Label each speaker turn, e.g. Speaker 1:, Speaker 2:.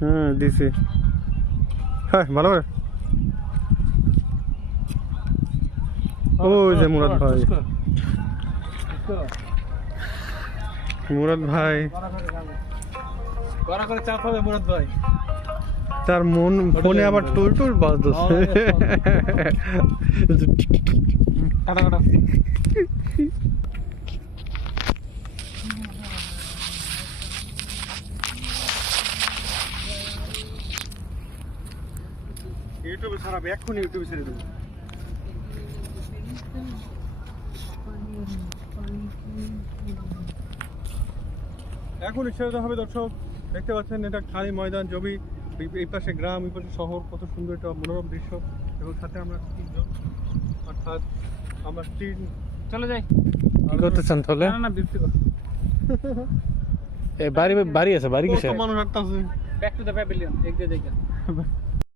Speaker 1: হুম দিছি। হ্যাঁ ভালো করে। ওই যে মুরাদ ভাই। মুরাদ ভাই। তার মন ফোনে আবার টুল টুল বাজতেছে।
Speaker 2: কাটা কাটা
Speaker 1: ইউটিউবে ছাড়াবে এখন ইউটিউবে ছেড়ে দেবো। এখন ছেড়ে হবে দর্শক। দেখতে পাচ্ছেন এটা খালি ময়দান জমি এই- পাশে গ্রাম এই পাশে শহর কত সুন্দর একটা মনোরম দৃশ্য। এবং সাথে আমরা তিনজন অর্থাৎ আমরা তিন
Speaker 2: চলে যাই।
Speaker 3: কি করতেছেন তাহলে?
Speaker 2: না না বিরক্তি কর।
Speaker 3: এ বাড়ি বাড়ি আছে বাড়ি
Speaker 1: কত
Speaker 3: কিসে
Speaker 1: মানুষ হাঁটতেছে?
Speaker 2: ব্যাক টু দ্য প্যাভিলিয়ন এক দিয়ে যাই